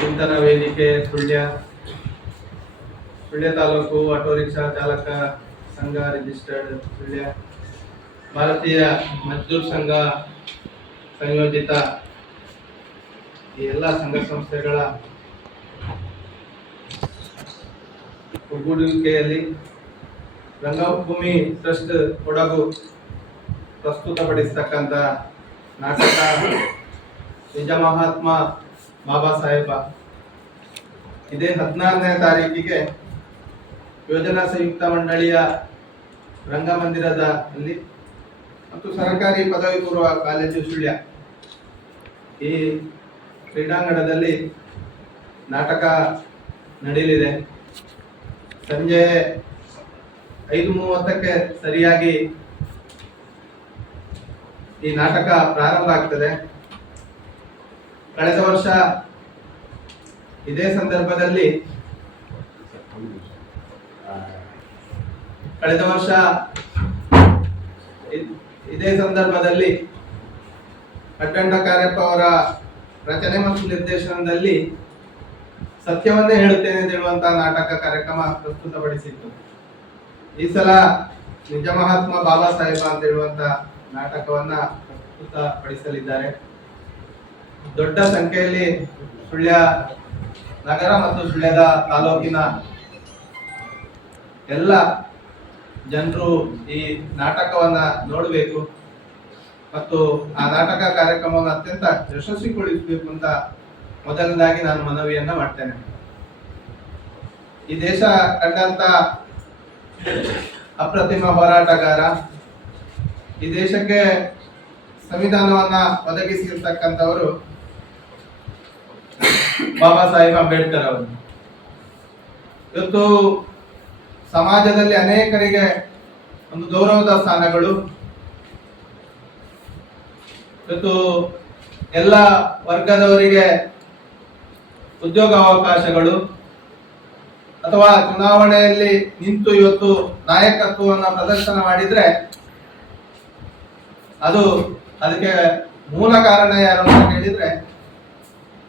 ಚಿಂತನ ವೇದಿಕೆ Sullia taluk auto rickshaw ಚಾಲಕ ಸಂಘ ರಿಜಿಸ್ಟರ್ಡ್ ಸುಳ್ಯ, ಭಾರತೀಯ ಮಜ್ದೂರ್ ಸಂಘ ಸಂಯೋಜಿತ ಈ ಎಲ್ಲ ಸಂಘ ಸಂಸ್ಥೆಗಳ ಒಗ್ಗೂಡುವಿಕೆಯಲ್ಲಿ ರಂಗಭೂಮಿ ಟ್ರಸ್ಟ್ ಕೊಡಗು ಪ್ರಸ್ತುತಪಡಿಸತಕ್ಕಂಥ ನಾಟಕ ನಿಜ ಮಹಾತ್ಮ ಬಾಬಾ ಸಾಹೇಬ ಇದೇ 16ನೇ ತಾರೀಕಿಗೆ ಯೋಜನಾ ಸಂಯುಕ್ತ ಮಂಡಳಿಯ ರಂಗಮಂದಿರದ ಅಲ್ಲಿ ಮತ್ತು ಸರ್ಕಾರಿ ಪದವಿ ಪೂರ್ವ ಕಾಲೇಜು ಸುಳ್ಯ ಈ ಕ್ರೀಡಾಂಗಣದಲ್ಲಿ ನಾಟಕ ನಡೆಯಲಿದೆ. ಸಂಜೆ 5:30ಕ್ಕೆ ಸರಿಯಾಗಿ ಈ ನಾಟಕ ಪ್ರಾರಂಭ ಆಗ್ತದೆ. ಕಳೆದ ವರ್ಷ ಇದೇ ಸಂದರ್ಭದಲ್ಲಿ ಅಡ್ಡಂಡ ಕಾರ್ಯಪ್ಪ ಅವರ ರಚನೆ ಮತ್ತು ನಿರ್ದೇಶನದಲ್ಲಿ ಸತ್ಯವನ್ನೇ ಹೇಳುತ್ತೇನೆ ಅಂತ ಹೇಳುವಂತಹ ನಾಟಕ ಕಾರ್ಯಕ್ರಮ ಪ್ರಸ್ತುತಪಡಿಸಿತ್ತು. ಈ ಸಲ ನಿಜ ಮಹಾತ್ಮ ಬಾಬಾ ಸಾಹೇಬ ಅಂತ ಹೇಳುವಂತ ನಾಟಕವನ್ನ ಪ್ರಸ್ತುತಪಡಿಸಲಿದ್ದಾರೆ. ದೊಡ್ಡ ಸಂಖ್ಯೆಯಲ್ಲಿ ಸುಳ್ಯ ನಗರ ಮತ್ತು ಸುಳ್ಯದ ತಾಲೂಕಿನ ಎಲ್ಲ ಜನರು ಈ ನಾಟಕವನ್ನ ನೋಡಬೇಕು ಮತ್ತು ಆ ನಾಟಕ ಕಾರ್ಯಕ್ರಮವನ್ನು ಅತ್ಯಂತ ಯಶಸ್ವಿಗೊಳಿಸಬೇಕು ಅಂತ ಮೊದಲನೇದಾಗಿ ನಾನು ಮನವಿಯನ್ನ ಮಾಡ್ತೇನೆ. ಈ ದೇಶ ಕಂಡಂತ ಅಪ್ರತಿಮ ಹೋರಾಟಗಾರ, ಈ ದೇಶಕ್ಕೆ ಸಂವಿಧಾನವನ್ನ ಒದಗಿಸಿರ್ತಕ್ಕಂಥವರು ಬಾಬಾ ಸಾಹೇಬ್ ಅಂಬೇಡ್ಕರ್ ಅವರು. ಇವತ್ತು ಸಮಾಜದಲ್ಲಿ ಅನೇಕರಿಗೆ ಒಂದು ಗೌರವದ ಸ್ಥಾನಗಳು, ಇವತ್ತು ಎಲ್ಲ ವರ್ಗದವರಿಗೆ ಉದ್ಯೋಗ ಅವಕಾಶಗಳು ಅಥವಾ ಚುನಾವಣೆಯಲ್ಲಿ ನಿಂತು ಇವತ್ತು ನಾಯಕತ್ವವನ್ನು ಪ್ರದರ್ಶನ ಮಾಡಿದ್ರೆ ಅದಕ್ಕೆ ಮೂಲ ಕಾರಣ ಯಾರು ಅಂತ ಹೇಳಿದ್ರೆ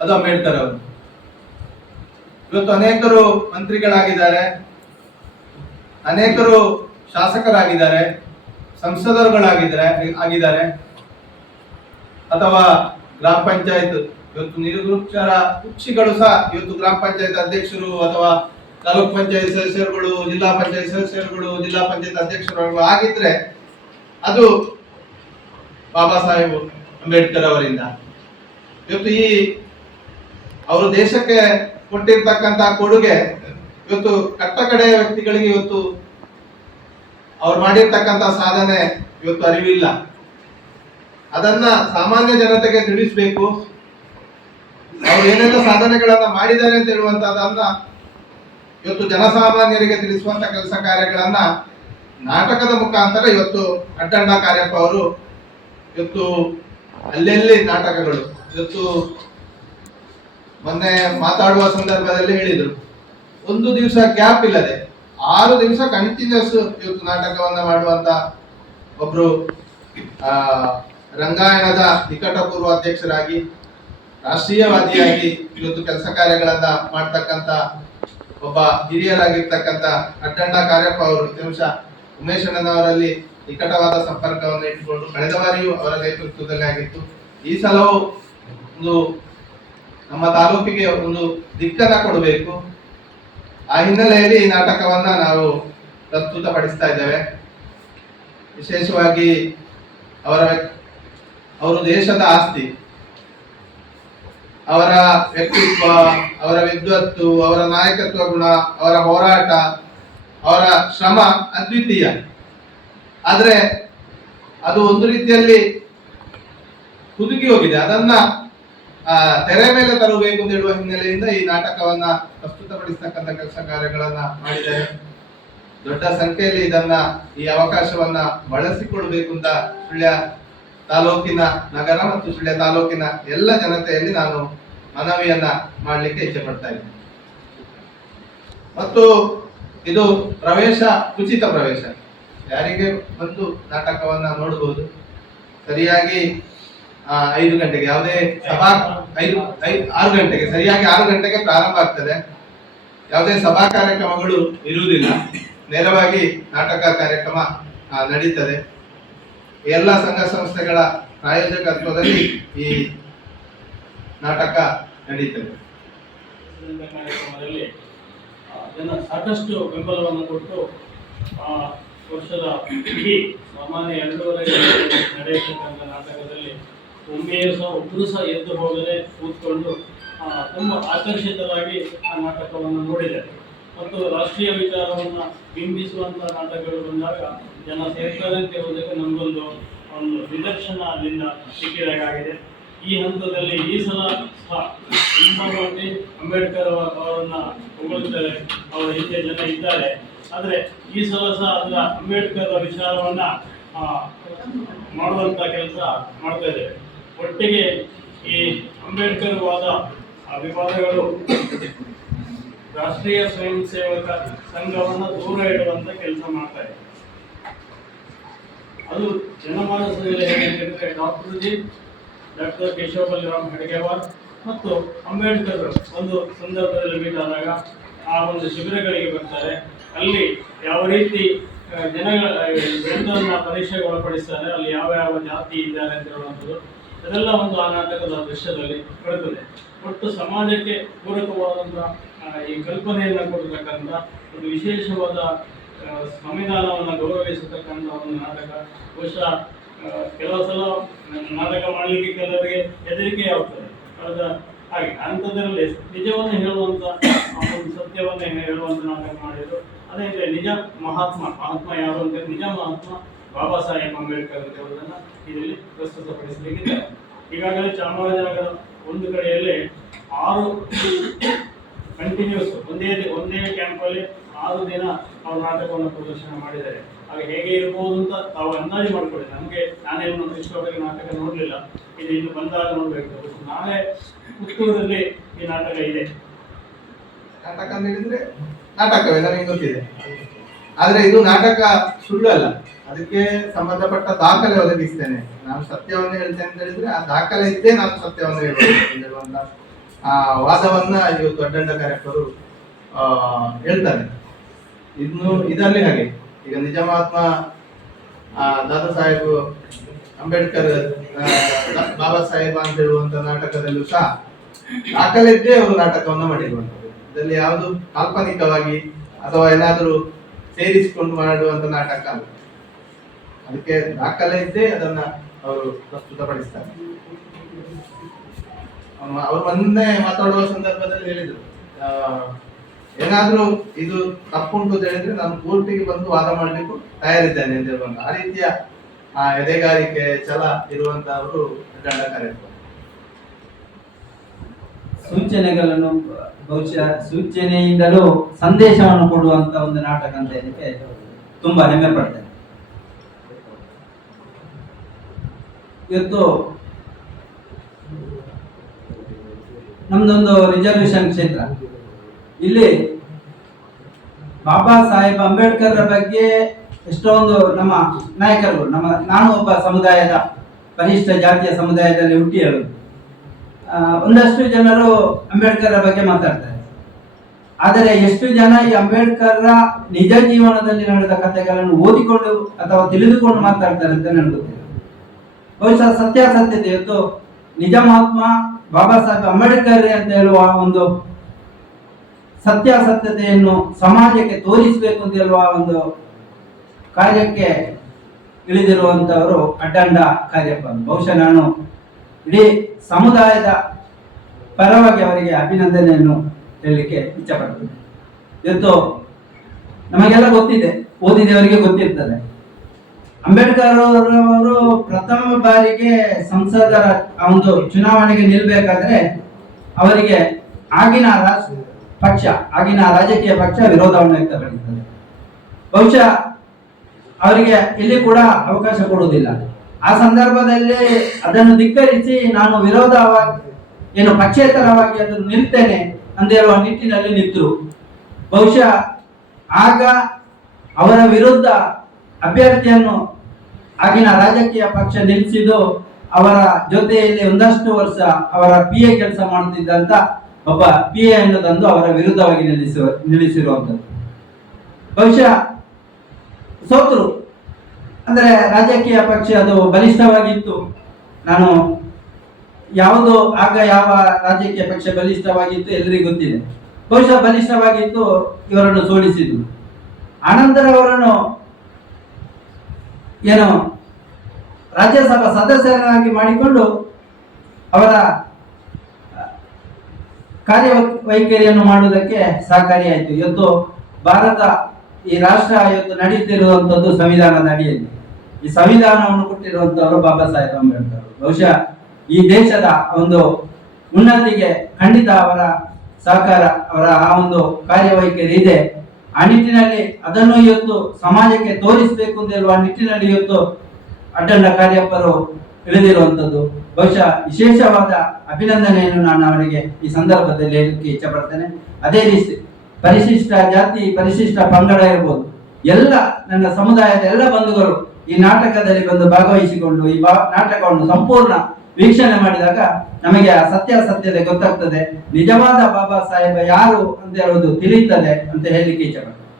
ಅದು ಅಂಬೇಡ್ಕರ್ ಅವರು. ಇವತ್ತು ಅನೇಕರು ಮಂತ್ರಿಗಳಾಗಿದ್ದಾರೆ, ಅನೇಕರು ಶಾಸಕರಾಗಿದ್ದಾರೆ, ಸಂಸದರುಗಳಾಗಿದ್ದಾರೆ ಅಥವಾ ಗ್ರಾಮ ಪಂಚಾಯತ್ ಇವತ್ತು ನಿರುಕ್ಷರ ಕುಕ್ಷಿಗಳು ಸಹ ಇವತ್ತು ಗ್ರಾಮ ಪಂಚಾಯತ್ ಅಧ್ಯಕ್ಷರು ಅಥವಾ ತಾಲೂಕ್ ಪಂಚಾಯತ್ ಸದಸ್ಯರುಗಳು, ಜಿಲ್ಲಾ ಪಂಚಾಯತ್ ಸದಸ್ಯರುಗಳು, ಜಿಲ್ಲಾ ಪಂಚಾಯತ್ ಅಧ್ಯಕ್ಷರುಗಳು ಆಗಿದ್ರೆ ಅದು ಬಾಬಾ ಸಾಹೇಬ್ ಅಂಬೇಡ್ಕರ್ ಅವರಿಂದ. ಇವತ್ತು ಅವರು ದೇಶಕ್ಕೆ ಕೊಟ್ಟಿರ್ತಕ್ಕಂಥ ಕೊಡುಗೆ ಇವತ್ತು ಕಟ್ಟಕಡೆಯ ವ್ಯಕ್ತಿಗಳಿಗೆ ಇವತ್ತು ಅವ್ರು ಮಾಡಿರ್ತಕ್ಕಂಥ ಸಾಧನೆ ಇವತ್ತು ಅರಿವಿಲ್ಲ. ಅದನ್ನ ಸಾಮಾನ್ಯ ಜನತೆಗೆ ತಿಳಿಸಬೇಕು. ಅವ್ರು ಏನೆಲ್ಲ ಸಾಧನೆಗಳನ್ನ ಮಾಡಿದ್ದಾರೆ ಅಂತ ಹೇಳುವಂತದನ್ನ ಇವತ್ತು ಜನಸಾಮಾನ್ಯರಿಗೆ ತಿಳಿಸುವಂತ ಕೆಲಸ ಕಾರ್ಯಗಳನ್ನ ನಾಟಕದ ಮುಖಾಂತರ ಇವತ್ತು ಅಡ್ಡಂಡ ಕಾರ್ಯಪ್ಪ ಅವರು ಇವತ್ತು ಅಲ್ಲೆಲ್ಲಿ ನಾಟಕಗಳು ಇವತ್ತು ಮೊನ್ನೆ ಮಾತಾಡುವ ಸಂದರ್ಭದಲ್ಲಿ ಹೇಳಿದ್ರು, ಒಂದು ದಿವಸ ಗ್ಯಾಪ್ ಇಲ್ಲದೆ 6 ದಿವಸ ಕಂಟಿನ್ಯೂಸ್ ಇವತ್ತು ನಾಟಕವನ್ನ ಮಾಡುವಂತ ಒಬ್ರು ರಂಗಾಯಣದ ನಿಕಟಪೂರ್ವ ಅಧ್ಯಕ್ಷರಾಗಿ, ರಾಷ್ಟ್ರೀಯವಾದಿಯಾಗಿ ಇವತ್ತು ಕೆಲಸ ಕಾರ್ಯಗಳನ್ನ ಮಾಡ್ತಕ್ಕಂತ ಒಬ್ಬ ಹಿರಿಯರಾಗಿರ್ತಕ್ಕಂಥ ಅಡ್ಡಂಡ ಕಾರ್ಯಪ್ಪ ಅವರು ನಿಮಿಷ ಉಮೇಶ್ ಅಣ್ಣನವರಲ್ಲಿ ನಿಕಟವಾದ ಸಂಪರ್ಕವನ್ನು ಇಟ್ಟುಕೊಂಡು ಕಳೆದ ಬಾರಿಯೂ ಅವರ ನೇತೃತ್ವದಲ್ಲಿ ಆಗಿತ್ತು. ಈ ಸಲವೂ ಒಂದು ನಮ್ಮ ತಾಲೂಕಿಗೆ ಒಂದು ದಿಕ್ಕನ್ನ ಕೊಡಬೇಕು. ಆ ಹಿನ್ನೆಲೆಯಲ್ಲಿ ಈ ನಾಟಕವನ್ನ ನಾವು ಪ್ರಸ್ತುತಪಡಿಸ್ತಾ ಇದ್ದೇವೆ. ವಿಶೇಷವಾಗಿ ಅವರು ದೇಶದ ಆಸ್ತಿ, ಅವರ ವ್ಯಕ್ತಿತ್ವ, ಅವರ ವಿದ್ವತ್ತು, ಅವರ ನಾಯಕತ್ವ ಗುಣ, ಅವರ ಹೋರಾಟ, ಅವರ ಶ್ರಮ ಅದ್ವಿತೀಯ. ಆದ್ರೆ ಅದು ಒಂದು ರೀತಿಯಲ್ಲಿ ಹುದುಗಿ ಹೋಗಿದೆ. ಅದನ್ನ ತೆರೆ ಮೇಲೆ ತರಬೇಕು ಅಂತ ಹೇಳುವ ಹಿನ್ನೆಲೆಯಿಂದ ಈ ನಾಟಕವನ್ನ ಪ್ರಸ್ತುತಪಡಿಸತಕ್ಕಂಥ ಕೆಲಸ ಕಾರ್ಯಗಳನ್ನ ಮಾಡಿದ್ದಾರೆ. ದೊಡ್ಡ ಸಂಖ್ಯೆಯಲ್ಲಿ ಈ ಅವಕಾಶವನ್ನ ಬಳಸಿಕೊಳ್ಬೇಕು ಅಂತ ಸುಳ್ಯ ತಾಲೂಕಿನ ನಗರ ಮತ್ತು ಸುಳ್ಯ ತಾಲೂಕಿನ ಎಲ್ಲ ಜನತೆಯಲ್ಲಿ ನಾನು ಮನವಿಯನ್ನ ಮಾಡಲಿಕ್ಕೆ ಇಚ್ಛೆ ಪಡ್ತಾ ಇದ್ದೇನೆ. ಮತ್ತು ಇದು ಪ್ರವೇಶ ಉಚಿತ ಪ್ರವೇಶ, ಯಾರಿಗೆ ಬಂದು ನಾಟಕವನ್ನ ನೋಡಬಹುದು. ಸರಿಯಾಗಿ 5 ಗಂಟೆಗೆ ಯಾವುದೇ ಸಭಾ 6 ಗಂಟೆಗೆ ಸರಿಯಾಗಿ 6 ಗಂಟೆಗೆ ಪ್ರಾರಂಭ ಆಗ್ತದೆ. ಯಾವುದೇ ಸಭಾ ಕಾರ್ಯಕ್ರಮಗಳು ಇರುವುದಿಲ್ಲ, ನೇರವಾಗಿ ನಾಟಕ ಕಾರ್ಯಕ್ರಮ ನಡೀತದೆ. ಎಲ್ಲ ಸಂಘ ಸಂಸ್ಥೆಗಳ ಪ್ರಾಯೋಜಕತ್ವದಲ್ಲಿ ಈ ನಾಟಕ ನಡೀತದೆ. ಕಾರ್ಯಕ್ರಮದಲ್ಲಿ ಜನ ಸಾಕಷ್ಟು ಬೆಂಬಲವನ್ನು ಕೊಟ್ಟು ವರ್ಷದ ಇಡೀ ಸಾಮಾನ್ಯ 2.5 ನಡೆಯತಕ್ಕಂಥ ನಾಟಕದಲ್ಲಿ ಒಬ್ಬರು ಸಹ ಎದ್ದು ಹೋಗದೆ ಕೂತ್ಕೊಂಡು ತುಂಬ ಆಕರ್ಷಿತರಾಗಿ ಆ ನಾಟಕವನ್ನು ನೋಡಿದ್ದಾರೆ. ಮತ್ತು ರಾಷ್ಟ್ರೀಯ ವಿಚಾರವನ್ನು ಬಿಂಬಿಸುವಂಥ ನಾಟಕಗಳು ಬಂದಾಗ ಜನ ಸೇರ್ತಾರಂತೆ ಹೋದಾಗ ನಮಗೊಂದು ನಿದರ್ಶನ ಅಲ್ಲಿಂದ ಸಿಕ್ಕಿದಾಗಿದೆ. ಈ ಹಂತದಲ್ಲಿ ಈ ಸಲ ಸಹ ತುಂಬ ಮಂದಿ ಅಂಬೇಡ್ಕರ್ ಅವರನ್ನು ಹೊಗಳುತ್ತಾರೆ, ಅವರ ಹಿಂದೆ ಜನ ಇದ್ದಾರೆ. ಆದರೆ ಈ ಸಲ ಸಹ ಅದರ ಅಂಬೇಡ್ಕರ್ ವಿಚಾರವನ್ನು ಮಾಡುವಂಥ ಕೆಲಸ ಮಾಡ್ತಾ ಇದ್ದೇವೆ. ಒಟ್ಟಿಗೆ ಈ ಅಂಬೇಡ್ಕರ್ ವಾದ ವಿವಾದಗಳು ರಾಷ್ಟ್ರೀಯ ಸ್ವಯಂ ಸೇವಕ ಸಂಘವನ್ನು ದೂರ ಇಡುವಂತ ಕೆಲಸ ಮಾಡ್ತಾ ಇದೆ. ಅದು ಜನಮಾನಸದಲ್ಲಿ ಹೇಗೆ ಡಾಕ್ಟರ್ ಕೇಶವರಾಮ್ ಹೆಡ್ಗೇವಾರ್ ಮತ್ತು ಅಂಬೇಡ್ಕರ್ ಒಂದು ಸಂದರ್ಭದಲ್ಲಿ ಮೀಟ್ ಆದಾಗ ಆ ಒಂದು ಶಿಬಿರಗಳಿಗೆ ಬರ್ತಾರೆ. ಅಲ್ಲಿ ಯಾವ ರೀತಿ ಜನರನ್ನ ಪರೀಕ್ಷೆಗೆ ಒಳಪಡಿಸ್ತಾರೆ, ಅಲ್ಲಿ ಯಾವ ಯಾವ ಜಾತಿ ಇದ್ದಾರೆ ಅಂತ ಹೇಳುವಂಥದ್ದು ಅದೆಲ್ಲ ಒಂದು ಆ ನಾಟಕದ ದೃಶ್ಯದಲ್ಲಿ ಬರುತ್ತದೆ. ಒಟ್ಟು ಸಮಾಜಕ್ಕೆ ಪೂರಕವಾದಂತಹ ಈ ಕಲ್ಪನೆಯನ್ನು ಕೊಡತಕ್ಕಂಥ ಒಂದು ವಿಶೇಷವಾದ ಸಂವಿಧಾನವನ್ನು ಗೌರವಿಸತಕ್ಕಂಥ ಒಂದು ನಾಟಕ. ಬಹುಶಃ ಕೆಲವು ಸಲ ನಾಟಕ ಮಾಡಲಿಕ್ಕೆ ಕೆಲವರಿಗೆ ಹೆದರಿಕೆ ಆಗ್ತದೆ. ಹಾಗೆ ಅಂಥದ್ರಲ್ಲಿ ನಿಜವನ್ನು ಹೇಳುವಂಥ ಒಂದು ಸತ್ಯವನ್ನು ಹೇಳುವಂಥ ನಾಟಕ ಮಾಡಿದ್ರು. ಅದೇ ನಿಜ ಮಹಾತ್ಮ ಯಾರು ಅಂತ ನಿಜ ಮಹಾತ್ಮ ಬಾಬಾ ಸಾಹೇಬ್ ಅಂಬೇಡ್ಕರ್ ಅಂತ ಹೇಳುವುದನ್ನು ಇದರಲ್ಲಿ ಪ್ರಸ್ತುತಪಡಿಸಲಿಕ್ಕಿದ್ದಾರೆ. ಈಗಾಗಲೇ ಚಾಮರಾಜನಗರ ಒಂದು ಕಡೆಯಲ್ಲಿ 6 ಕಂಟಿನ್ಯೂಸ್ ಒಂದೇ ಕ್ಯಾಂಪಲ್ಲಿ 6 ದಿನ ಅವರು ನಾಟಕವನ್ನು ಪ್ರದರ್ಶನ ಮಾಡಿದ್ದಾರೆ. ಹಾಗೆ ಹೇಗೆ ಇರ್ಬೋದು ಅಂತ ತಾವು ಅಂದಾಜು ಮಾಡಿಕೊಳ್ಳಿ. ನಮಗೆ ನಾನೇನು ಇಷ್ಟವರೆಗೆ ನಾಟಕ ನೋಡಲಿಲ್ಲ, ಇದು ಇನ್ನು ಬಂದಾಗ ನೋಡಬೇಕು. ನಾಳೆ ಪುತ್ತೂರಲ್ಲಿ ಈ ನಾಟಕ ಇದೆ. ನಾಟಕ ಅಂತ ಹೇಳಿದ್ರೆ ನಾಟಕವೇ ನನಗೆ ಗೊತ್ತಿದೆ, ಆದ್ರೆ ಇದು ನಾಟಕ ಸುಳ್ಳು ಅಲ್ಲ. ಅದಕ್ಕೆ ಸಂಬಂಧಪಟ್ಟ ದಾಖಲೆ ಒದಗಿಸ್ತೇನೆ. ನಾನು ಸತ್ಯವನ್ನು ಹೇಳ್ತೇನೆ ಅಂತ ಹೇಳಿದ್ರೆ ಆ ದಾಖಲೆ ಇದ್ದೇ ನಾನು ಸತ್ಯವನ್ನು ಹೇಳುವಂತ ವಾದವನ್ನ ಇವತ್ತು ದೊಡ್ಡಣ್ಣಕಾರ್ಯಕರು ಹೇಳ್ತಾರೆ. ಇದರಲ್ಲಿ ಹಾಗೆ ಈಗ ನಿಜ ಮಹಾತ್ಮ ದಾದಾ ಸಾಹೇಬ್ ಅಂಬೇಡ್ಕರ್ ಬಾಬಾ ಸಾಹೇಬ ಅಂತ ಹೇಳುವಂತ ನಾಟಕದಲ್ಲೂ ಸಹ ದಾಖಲೆ ಇದ್ದೇ ಅವರು ನಾಟಕವನ್ನ ಮಾಡಿರುವಂಥದ್ದು. ಇದರಲ್ಲಿ ಯಾವುದು ಕಾಲ್ಪನಿಕವಾಗಿ ಅಥವಾ ಏನಾದರೂ ಸೇರಿಸಿಕೊಂಡು ಮಾಡುವಂತ ನಾಟಕ ಅಲ್ಲ. ಅದಕ್ಕೆ ದಾಖಲೆ ಇದ್ದೇ ಅದನ್ನ ಅವರು ಪ್ರಸ್ತುತಪಡಿಸ್ತಾರೆ. ಅವರು ಮೊನ್ನೆ ಮಾತಾಡುವ ಸಂದರ್ಭದಲ್ಲಿ ಹೇಳಿದ್ರು, ಏನಾದ್ರೂ ಇದು ತಪ್ಪುಂಟು ಅಂತ ಹೇಳಿದ್ರೆ ನಾನು ಕೋರ್ಟಿಗೆ ಬಂದು ವಾದ ಮಾಡಲಿಕ್ಕೂ ತಯಾರಿದ್ದೇನೆ ಅಂತ ಹೇಳುವಂತ ಆ ರೀತಿಯ ಎದೆಗಾರಿಕೆ ಛಲ ಇರುವಂತಹವರು ದಂಡಕಾರ್ಯಕರ್ತರು. ಸೂಚನೆಗಳನ್ನು ಬಹುಶಃ ಸೂಚನೆಯಿಂದಲೂ ಸಂದೇಶವನ್ನು ಕೊಡುವಂತ ಒಂದು ನಾಟಕ ಅಂತ ಇದಕ್ಕೆ ತುಂಬಾ ಹೆಮ್ಮೆ ಪಡ್ತೇನೆ. ಇವತ್ತು ನಮ್ದೊಂದು ರಿಸರ್ವೇಶನ್ ಕ್ಷೇತ್ರ. ಇಲ್ಲಿ ಬಾಬಾ ಸಾಹೇಬ್ ಅಂಬೇಡ್ಕರ್ ಬಗ್ಗೆ ಎಷ್ಟೊಂದು ನಮ್ಮ ನಾಯಕರು, ನಾನು ಒಬ್ಬ ಸಮುದಾಯದ ಪರಿಶಿಷ್ಟ ಜಾತಿಯ ಸಮುದಾಯದಲ್ಲಿ ಹುಟ್ಟಿ ಹೇಳುದು. ಒಂದಷ್ಟು ಜನರು ಅಂಬೇಡ್ಕರ್ ಬಗ್ಗೆ ಮಾತಾಡ್ತಾರೆ, ಆದರೆ ಎಷ್ಟು ಜನ ಈ ಅಂಬೇಡ್ಕರ್ ನಿಜ ಜೀವನದಲ್ಲಿ ನಡೆದ ಕಥೆಗಳನ್ನು ಓದಿಕೊಂಡು ಅಥವಾ ತಿಳಿದುಕೊಂಡು ಮಾತಾಡ್ತಾರೆ ಅಂತ ನನಗೆ ಗೊತ್ತಿಲ್ಲ. ಬಹುಶಃ ಸತ್ಯಾಸತ್ಯತೆ ಇವತ್ತು ನಿಜ ಮಹಾತ್ಮ ಬಾಬಾ ಸಾಹೇಬ್ ಅಂಬೇಡ್ಕರ್ ಅಂತ ಹೇಳುವ ಒಂದು ಸತ್ಯಾಸತ್ಯತೆಯನ್ನು ಸಮಾಜಕ್ಕೆ ತೋರಿಸಬೇಕು ಅಂತ ಹೇಳುವ ಒಂದು ಕಾರ್ಯಕ್ಕೆ ಇಳಿದಿರುವಂತವರು ಅಡ್ಡಂಡ ಕಾರ್ಯಪ್ಪ. ಬಹುಶಃ ನಾನು ಇಡೀ ಸಮುದಾಯದ ಪರವಾಗಿ ಅವರಿಗೆ ಅಭಿನಂದನೆಯನ್ನು ಹೇಳಲಿಕ್ಕೆ ಇಚ್ಛಪಡ್ತೇನೆ. ಇವತ್ತು ನಮಗೆಲ್ಲ ಗೊತ್ತಿದೆ, ಓದಿದವರಿಗೆ ಗೊತ್ತಿರ್ತದೆ, ಅಂಬೇಡ್ಕರ್ ಅವರು ಪ್ರಥಮ ಬಾರಿಗೆ ಸಂಸದರ ಒಂದು ಚುನಾವಣೆಗೆ ನಿಲ್ಬೇಕಾದ್ರೆ ಅವರಿಗೆ ಆಗಿನ ರಾಜಕೀಯ ಪಕ್ಷ ವಿರೋಧವನ್ನು ವ್ಯಕ್ತಪಡಿಸುತ್ತದೆ. ಬಹುಶಃ ಅವರಿಗೆ ಇಲ್ಲಿ ಕೂಡ ಅವಕಾಶ ಕೊಡುವುದಿಲ್ಲ. ಆ ಸಂದರ್ಭದಲ್ಲಿ ಅದನ್ನು ಧಿಕ್ಕರಿಸಿ ನಾನು ವಿರೋಧವಾಗಿ ಪಕ್ಷೇತರವಾಗಿ ಅದನ್ನು ನಿಲ್ತೇನೆ ಅಂತ ಹೇಳುವ ನಿಟ್ಟಿನಲ್ಲಿ ನಿಂತರು. ಬಹುಶಃ ಆಗ ಅವರ ವಿರುದ್ಧ ಅಭ್ಯರ್ಥಿಯನ್ನು ಆಗಿನ ರಾಜಕೀಯ ಪಕ್ಷ ನಿಲ್ಲಿಸಿದ್ದು ಅವರ ಜೊತೆಯಲ್ಲಿ ಒಂದಷ್ಟು ವರ್ಷ ಅವರ PA ಕೆಲಸ ಮಾಡುತ್ತಿದ್ದಂತ ಒಬ್ಬ PA ಅನ್ನು ತಂದು ಅವರ ವಿರುದ್ಧವಾಗಿ ನಿಲ್ಲಿಸಿರುವಂಥದ್ದು. ಬಹುಶಃ ಸೋತರು ಅಂದ್ರೆ ರಾಜಕೀಯ ಪಕ್ಷ ಅದು ಬಲಿಷ್ಠವಾಗಿತ್ತು. ನಾನು ಯಾವುದು ಆಗ ಯಾವ ರಾಜಕೀಯ ಪಕ್ಷ ಬಲಿಷ್ಠವಾಗಿತ್ತು ಎಲ್ಲರಿಗೂ ಗೊತ್ತಿದೆ. ಬಹುಶಃ ಬಲಿಷ್ಠವಾಗಿತ್ತು, ಇವರನ್ನು ಸೋಲಿಸಿದ್ರು. ಆನಂತರ ಅವರನ್ನು ಏನು ರಾಜ್ಯಸಭಾ ಸದಸ್ಯರಾಗಿ ಮಾಡಿಕೊಂಡು ಅವರ ಕಾರ್ಯವೈಖರಿಯನ್ನು ಮಾಡುವುದಕ್ಕೆ ಸಹಕಾರಿಯಾಯಿತು. ಇವತ್ತು ಭಾರತ ಈ ರಾಷ್ಟ್ರ ಇವತ್ತು ನಡೆಯುತ್ತಿರುವಂತದ್ದು ಸಂವಿಧಾನದ ಅಡಿಯಲ್ಲಿ. ಈ ಸಂವಿಧಾನವನ್ನು ಕೊಟ್ಟಿರುವಂತವರು ಬಾಬಾ ಸಾಹೇಬ್ ಅಂಬೇಡ್ಕರ್. ಬಹುಶಃ ಈ ದೇಶದ ಒಂದು ಉನ್ನತಿಗೆ ಖಂಡಿತ ಅವರ ಸಹಕಾರ, ಅವರ ಆ ಒಂದು ಕಾರ್ಯವೈಖರಿ ಇದೆ. ಆ ನಿಟ್ಟಿನಲ್ಲಿ ಅದನ್ನು ಇವತ್ತು ಸಮಾಜಕ್ಕೆ ತೋರಿಸಬೇಕು ಅಂತ ಹೇಳುವ ನಿಟ್ಟಿನಲ್ಲಿ ಇವತ್ತು ಅಡ್ಡಂಡ ಕಾರ್ಯಪ್ಪರು ಇಳಿದಿರುವಂತದ್ದು. ಬಹುಶಃ ವಿಶೇಷವಾದ ಅಭಿನಂದನೆಯನ್ನು ನಾನು ಅವರಿಗೆ ಈ ಸಂದರ್ಭದಲ್ಲಿ ಹೇಳಲಿಕ್ಕೆ ಇಚ್ಛಪಡ್ತೇನೆ. ಅದೇ ರೀತಿ ಪರಿಶಿಷ್ಟ ಜಾತಿ, ಪರಿಶಿಷ್ಟ ಪಂಗಡ ಇರ್ಬೋದು, ಎಲ್ಲ ನನ್ನ ಸಮುದಾಯದ ಎಲ್ಲ ಬಂಧುಗಳು ಈ ನಾಟಕದಲ್ಲಿ ಬಂದು ಭಾಗವಹಿಸಿಕೊಂಡು ಈ ನಾಟಕವನ್ನು ಸಂಪೂರ್ಣ ವೀಕ್ಷಣೆ ಮಾಡಿದಾಗ ನಮಗೆ ಆ ಸತ್ಯಾಸತ್ಯತೆ ಗೊತ್ತಾಗ್ತದೆ. ನಿಜವಾದ ಬಾಬಾ ಸಾಹೇಬ ಯಾರು ಅಂತ ಹೇಳುವುದು ತಿಳಿಯುತ್ತದೆ ಅಂತ ಹೇಳಲಿಕ್ಕೆ ಇಚ್ಛಪಡ್ತೇನೆ.